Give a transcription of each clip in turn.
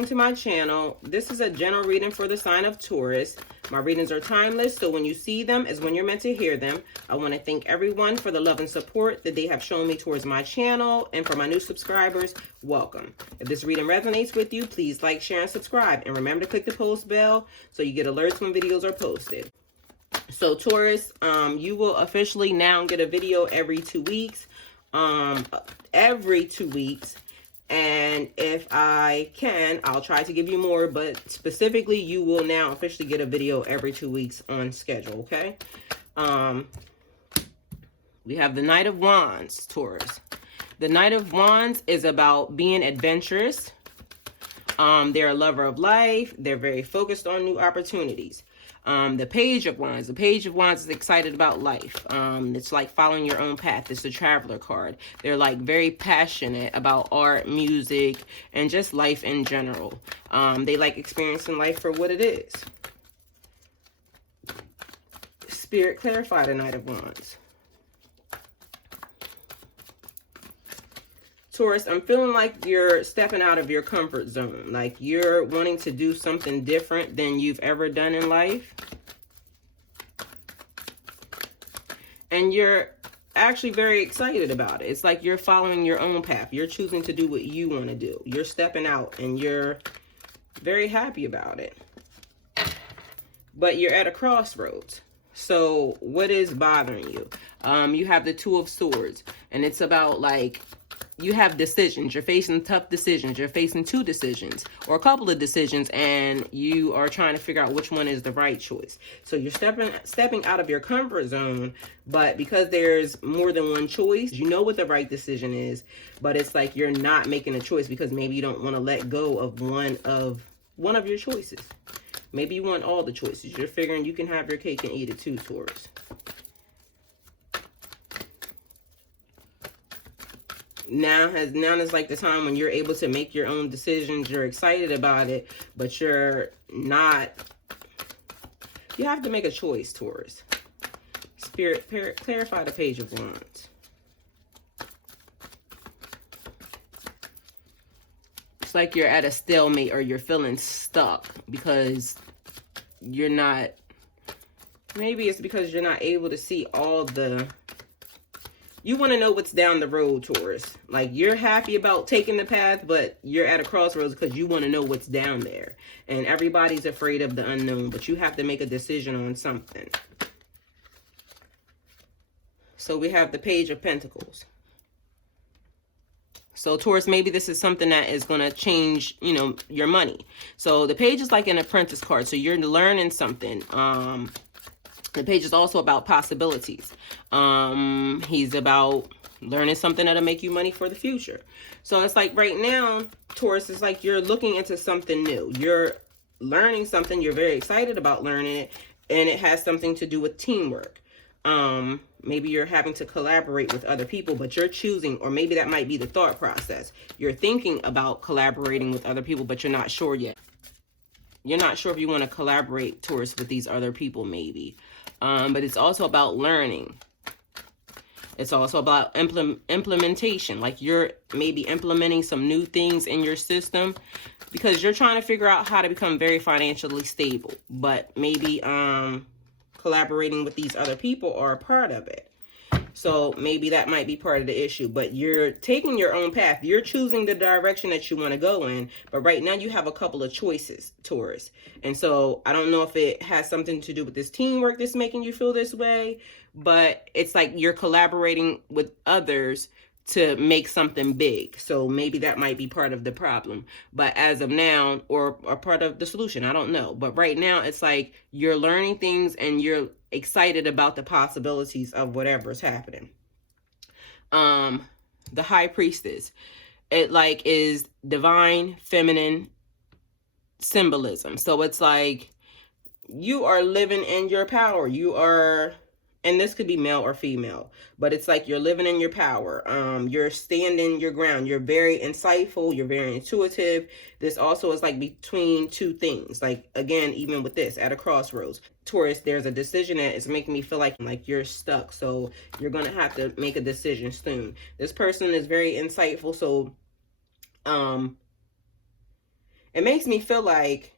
welcome to my channel. This is a general reading for the sign of Taurus. My readings are timeless, so when you see them is when you're meant to hear them. I want to thank everyone for the love and support that they have shown me towards my channel, and for my new subscribers, welcome. If this reading resonates with you, please like, share, and subscribe, and remember to click the post bell so you get alerts when videos are posted. So Taurus, you will officially now get a video every 2 weeks. Every 2 weeks. And if I can, I'll try to give you more, but specifically, you will now officially get a video every 2 weeks on schedule, okay? We have the Knight of Wands, Taurus. The Knight of Wands is about being adventurous. They're a lover of life. They're very focused on new opportunities. The Page of Wands. The Page of Wands is excited about life. It's like following your own path. It's the Traveler card. They're like very passionate about art, music, and just life in general. They like experiencing life for what it is. Spirit, clarify the Knight of Wands. Taurus, I'm feeling like you're stepping out of your comfort zone. Like you're wanting to do something different than you've ever done in life. And you're actually very excited about it. It's like you're following your own path. You're choosing to do what you want to do. You're stepping out and you're very happy about it. But you're at a crossroads. So what is bothering you? You have the Two of Swords, and it's about like, you have decisions. You're facing tough decisions. You're facing 2 decisions or a couple of decisions, and you are trying to figure out which one is the right choice. So you're stepping out of your comfort zone, but because there's more than one choice, you know what the right decision is, but it's like you're not making a choice because maybe you don't want to let go of one of your choices. Maybe you want all the choices. You're figuring you can have your cake and eat it too, Taurus. Now is like the time when you're able to make your own decisions. You're excited about it, but you're not. You have to make a choice, Taurus. Spirit, clarify the Page of Wands. It's like you're at a stalemate or you're feeling stuck because you're not. Maybe it's because you're not able to see all the. You want to know what's down the road, Taurus. Like, you're happy about taking the path, but you're at a crossroads because you want to know what's down there. And everybody's afraid of the unknown, but you have to make a decision on something. So we have the Page of Pentacles. So, Taurus, maybe this is something that is going to change, you know, your money. So, the Page is like an apprentice card. So, you're learning something. The Page is also about possibilities. He's about learning something that'll make you money for the future. So it's like right now, Taurus, is like you're looking into something new. You're learning something. You're very excited about learning it. And it has something to do with teamwork. Maybe you're having to collaborate with other people, but you're choosing, or maybe that might be the thought process. You're thinking about collaborating with other people, but you're not sure yet. You're not sure if you want to collaborate, Taurus, with these other people, maybe. But it's also about learning. It's also about implementation. Like you're maybe implementing some new things in your system because you're trying to figure out how to become very financially stable. But maybe collaborating with these other people are a part of it. So maybe that might be part of the issue, but you're taking your own path. You're choosing the direction that you want to go in. But right now you have a couple of choices, Taurus. And so I don't know if it has something to do with this teamwork that's making you feel this way, but it's like you're collaborating with others to make something big. So maybe that might be part of the problem. But as of now, or part of the solution, I don't know. But right now it's like you're learning things and you're excited about the possibilities of whatever's happening. The High Priestess, it like is divine feminine symbolism. So it's like you are living in your power. You are, and this could be male or female, but it's like you're living in your power. You're standing your ground. You're very insightful. You're very intuitive. This also is like between 2 things. Like, again, even with this, at a crossroads. Taurus, there's a decision that is making me feel like you're stuck. So you're going to have to make a decision soon. This person is very insightful. So, it makes me feel like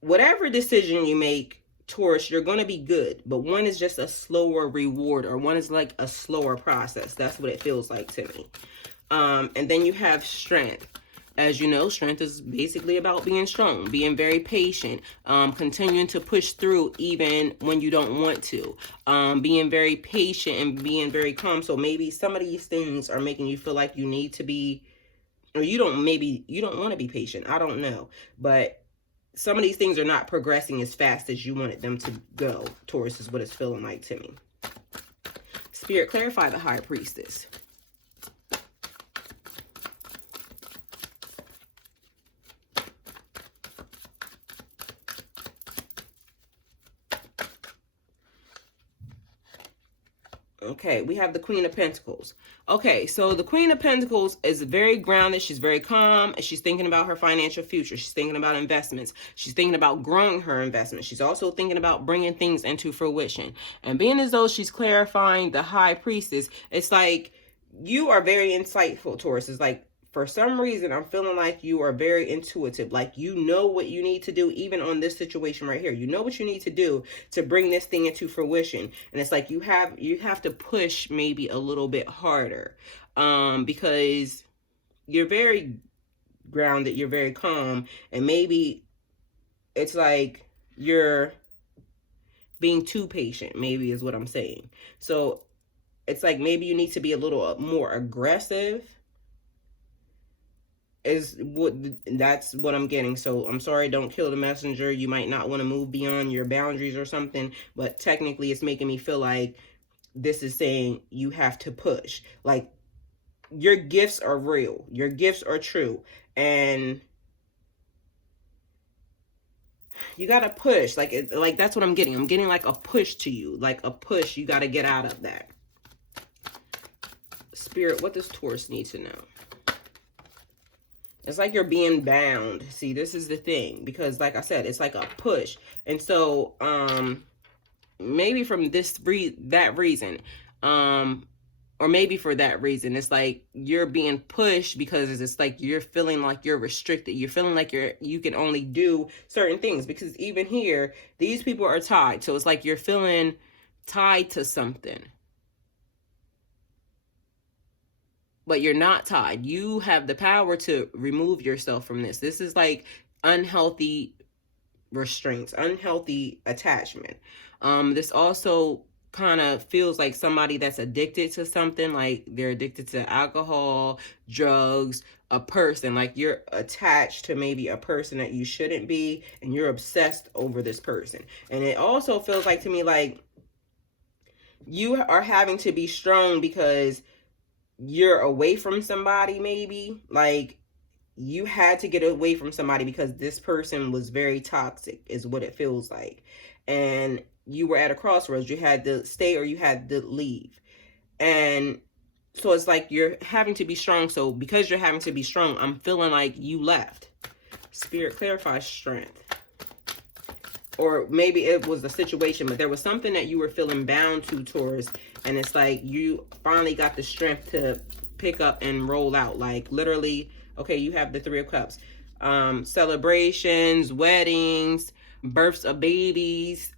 whatever decision you make, Taurus, you're going to be good, but one is just a slower reward, or one is like a slower process. That's what it feels like to me. And then you have strength. As you know, strength is basically about being strong, being very patient, continuing to push through even when you don't want to, being very patient and being very calm. So maybe some of these things are making you feel like you need to be, or maybe you don't want to be patient. I don't know. But some of these things are not progressing as fast as you wanted them to go. Taurus is what it's feeling like to me. Spirit, clarify the High Priestess. Okay, we have the Queen of Pentacles. Okay, so the Queen of Pentacles is very grounded. She's very calm, and she's thinking about her financial future. She's thinking about investments. She's thinking about growing her investments. She's also thinking about bringing things into fruition. And being as though she's clarifying the High Priestess, it's like you are very insightful, Taurus. It's like, for some reason, I'm feeling like you are very intuitive. Like, you know what you need to do, even on this situation right here. You know what you need to do to bring this thing into fruition. And it's like you have to push maybe a little bit harder, because you're very grounded, you're very calm, and maybe it's like you're being too patient, maybe is what I'm saying. So it's like maybe you need to be a little more aggressive, that's what I'm getting. So I'm sorry, don't kill the messenger. You might not want to move beyond your boundaries or something, but technically it's making me feel like this is saying you have to push. Like, your gifts are real, your gifts are true, and you gotta push. Like that's what I'm getting. I'm getting like a push to you, like a push. You gotta get out of that. Spirit, what does Taurus need to know? It's like you're being bound. See, this is the thing, because like I said, it's like a push. And so maybe from that reason, or maybe for that reason, it's like you're being pushed because it's like you're feeling like you're restricted. You're feeling like you can only do certain things, because even here, these people are tied. So it's like you're feeling tied to something, but you're not tied. You have the power to remove yourself from this. This is like unhealthy restraints, unhealthy attachment. This also kind of feels like somebody that's addicted to something, like they're addicted to alcohol, drugs, a person. Like you're attached to maybe a person that you shouldn't be, and you're obsessed over this person. And it also feels like to me like you are having to be strong because you're away from somebody, maybe. Like, you had to get away from somebody because this person was very toxic, is what it feels like. And you were at a crossroads. You had to stay or you had to leave. And so it's like you're having to be strong. So because you're having to be strong, I'm feeling like you left. Spirit, clarify strength. Or maybe it was the situation, but there was something that you were feeling bound to, Taurus, and it's like you finally got the strength to pick up and roll out. Like, literally, okay, you have the Three of Cups. Celebrations, weddings, births of babies,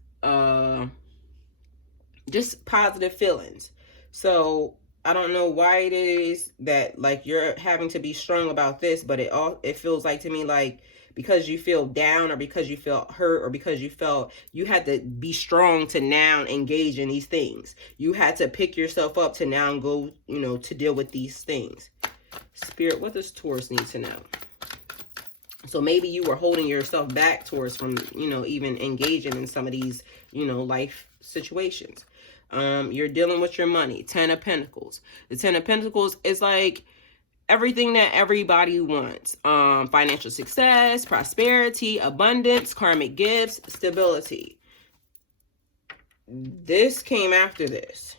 just positive feelings. So I don't know why it is that like you're having to be strong about this, but it feels like to me like because you feel down, or because you felt hurt, or because you felt you had to be strong to now engage in these things. You had to pick yourself up to now go, to deal with these things. Spirit, what does Taurus need to know? So maybe you were holding yourself back, Taurus, from, even engaging in some of these, life situations. You're dealing with your money. 10 of Pentacles. The 10 of Pentacles is like everything that everybody wants. Financial success, prosperity, abundance, karmic gifts, stability. This came after this.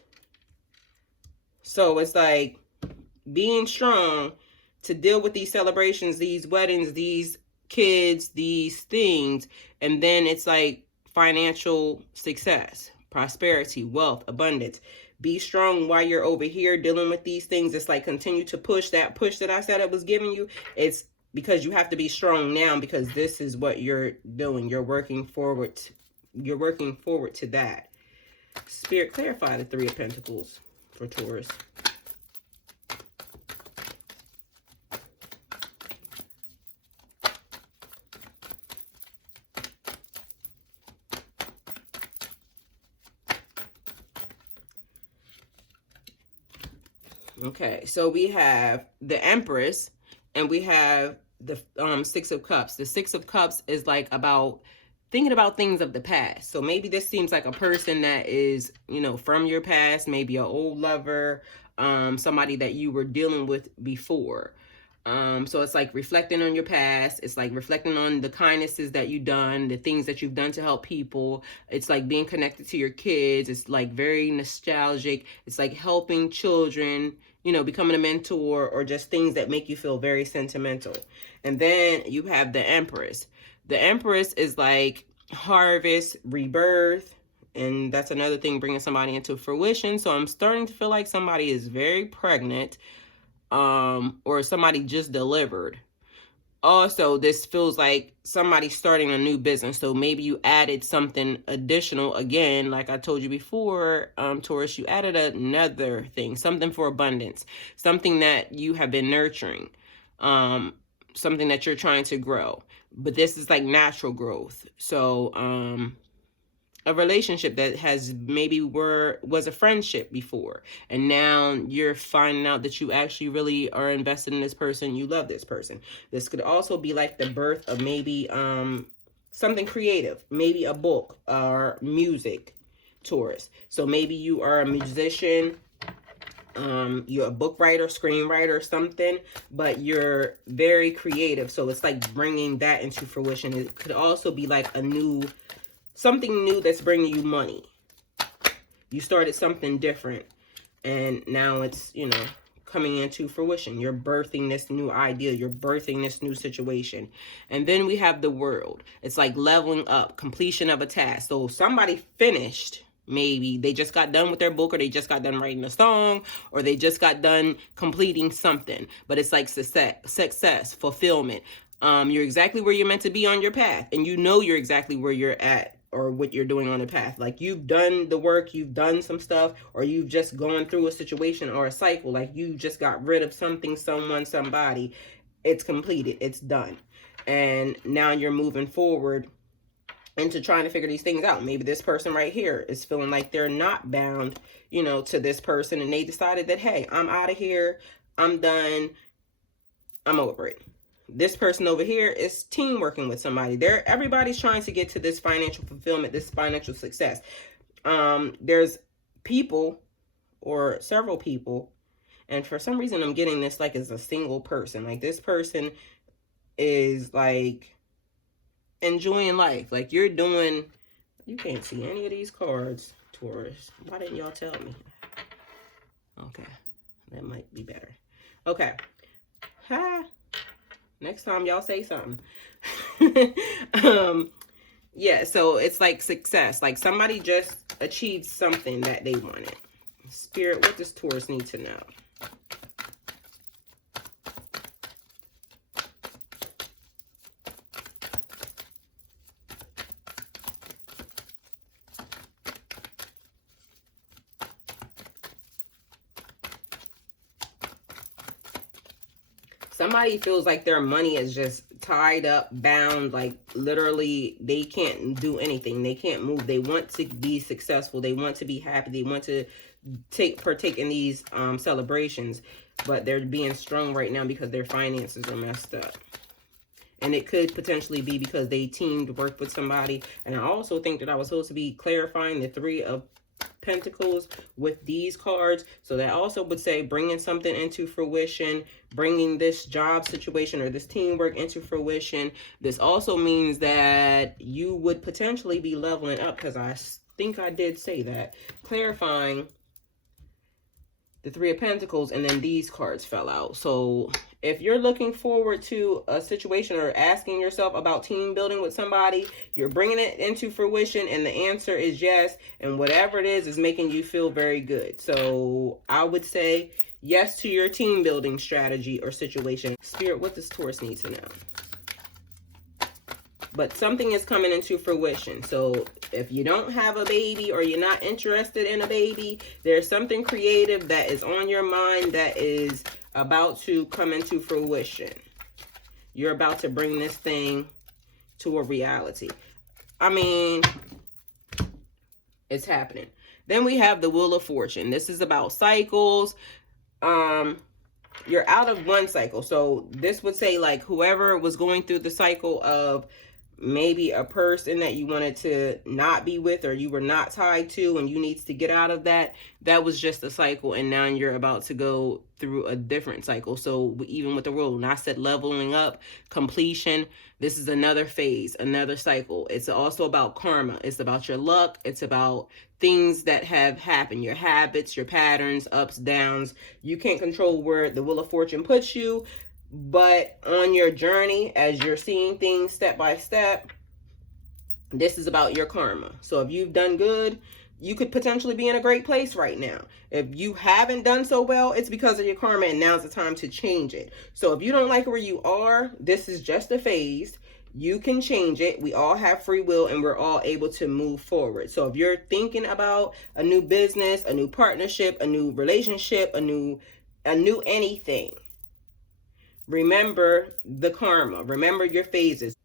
So it's like being strong to deal with these celebrations, these weddings, these kids, these things. And then it's like financial success, prosperity, wealth, abundance. Be strong while you're over here dealing with these things. It's like continue to push that I said I was giving you. It's because you have to be strong now, because this is what you're doing. You're working forward. You're working forward to that. Spirit, clarify the Three of Pentacles for Taurus. Okay, so we have the Empress and we have the Six of Cups. The Six of Cups is like about thinking about things of the past. So maybe this seems like a person that is, you know, from your past, maybe an old lover, somebody that you were dealing with before. So it's like reflecting on your past. It's like reflecting on the kindnesses that you've done, the things that you've done to help people. It's like being connected to your kids. It's like very nostalgic. It's like helping children, you know, becoming a mentor, or just things that make you feel very sentimental. And then you have the Empress. The Empress is like harvest, rebirth, and that's another thing, bringing somebody into fruition. So I'm starting to feel like somebody is very pregnant, or somebody just delivered. Also, this feels like somebody starting a new business. So maybe you added something additional. Again, like I told you before, Taurus, you added another thing, something for abundance, something that you have been nurturing, something that you're trying to grow. But this is like natural growth. So, a relationship that has maybe was a friendship before, and now you're finding out that you actually really are invested in this person. You love this person. This could also be like the birth of maybe something creative, maybe a book or music, Taurus. So maybe you are a musician, you're a book writer, screenwriter, something, but you're very creative. So it's like bringing that into fruition. It could also be like something new that's bringing you money. You started something different, and now it's, you know, coming into fruition. You're birthing this new idea. You're birthing this new situation. And then we have the World. It's like leveling up, completion of a task. So somebody finished. Maybe they just got done with their book, or they just got done writing a song, or they just got done completing something. But it's like success, fulfillment. You're exactly where you're meant to be on your path, and you know you're exactly where you're at, or what you're doing on the path. Like you've done the work, you've done some stuff, or you've just gone through a situation or a cycle. Like you just got rid of something, someone, somebody. It's completed. It's done. And now you're moving forward into trying to figure these things out. Maybe this person right here is feeling like they're not bound, you know, to this person, and they decided that, hey, I'm out of here. I'm done. I'm over it. This person over here is team working with somebody. Everybody's trying to get to this financial fulfillment, this financial success. There's people, or several people, and for some reason I'm getting this like as a single person. Like this person is like enjoying life. Like you're doing, you can't see any of these cards, Taurus. Why didn't y'all tell me? Okay, that might be better. Okay. Next time y'all say something. Yeah, so it's like success. Like somebody just achieved something that they wanted. Spirit, what does Taurus need to know? Somebody feels like their money is just tied up, bound, like literally they can't do anything. They can't move. They want to be successful. They want to be happy. They want to partake in these celebrations, but they're being strung right now because their finances are messed up. And it could potentially be because they worked with somebody. And I also think that I was supposed to be clarifying the Three of Pentacles with these cards. So that also would say bringing something into fruition, bringing this job situation or this teamwork into fruition. This also means that you would potentially be leveling up, because I think I did say that. Clarifying the Three of Pentacles, and then these cards fell out. So if you're looking forward to a situation or asking yourself about team building with somebody, you're bringing it into fruition, and the answer is yes, and whatever it is making you feel very good. So I would say yes to your team building strategy or situation. Spirit, what does Taurus need to know? But something is coming into fruition. So if you don't have a baby or you're not interested in a baby, there's something creative that is on your mind that is about to come into fruition. You're about to bring this thing to a reality. I mean, it's happening. Then we have the Wheel of Fortune. This is about cycles. You're out of one cycle. So this would say like whoever was going through the cycle of maybe a person that you wanted to not be with or you were not tied to and you need to get out of that, that was just a cycle, and now you're about to go through a different cycle. So even with the world, when I said leveling up, completion, this is another phase, another cycle. It's also about karma. It's about your luck. It's about things that have happened, your habits, your patterns, ups, downs. You can't control where the Wheel of Fortune puts you, but on your journey, as you're seeing things step by step, this is about your karma. So if you've done good, you could potentially be in a great place right now. If you haven't done so well, it's because of your karma, and now's the time to change it. So if you don't like where you are, this is just a phase. You can change it. We all have free will, and we're all able to move forward. So if you're thinking about a new business, a new partnership, a new relationship, a new anything, remember the karma. Remember your phases.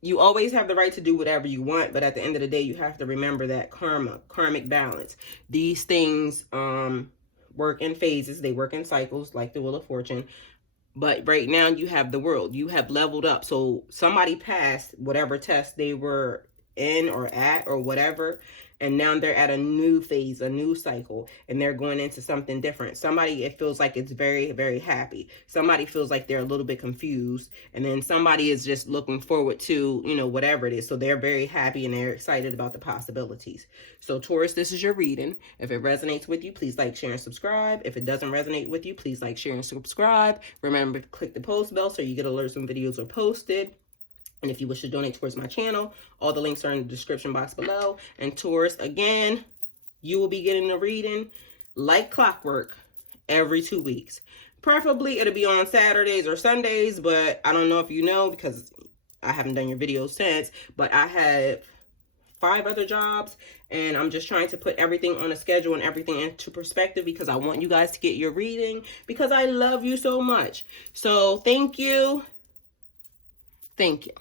You always have the right to do whatever you want, but at the end of the day, you have to remember that karmic balance. These things work in phases. They work in cycles, like the Wheel of Fortune. But right now, you have the world. You have leveled up. So somebody passed whatever test they were in or at or whatever, and now they're at a new phase, a new cycle, and they're going into something different. Somebody, it feels like it's very, very happy. Somebody feels like they're a little bit confused, and then somebody is just looking forward to, you know, whatever it is. So they're very happy and they're excited about the possibilities. So Taurus, this is your reading. If it resonates with you, please like, share, and subscribe. If it doesn't resonate with you, please like, share, and subscribe. Remember to click the post bell so you get alerts when videos are posted. And if you wish to donate towards my channel, all the links are in the description box below. And Taurus, again, you will be getting a reading like clockwork every 2 weeks. Preferably, it'll be on Saturdays or Sundays, but I don't know if you know because I haven't done your videos since. But I have 5 other jobs, and I'm just trying to put everything on a schedule and everything into perspective because I want you guys to get your reading because I love you so much. So thank you. Thank you.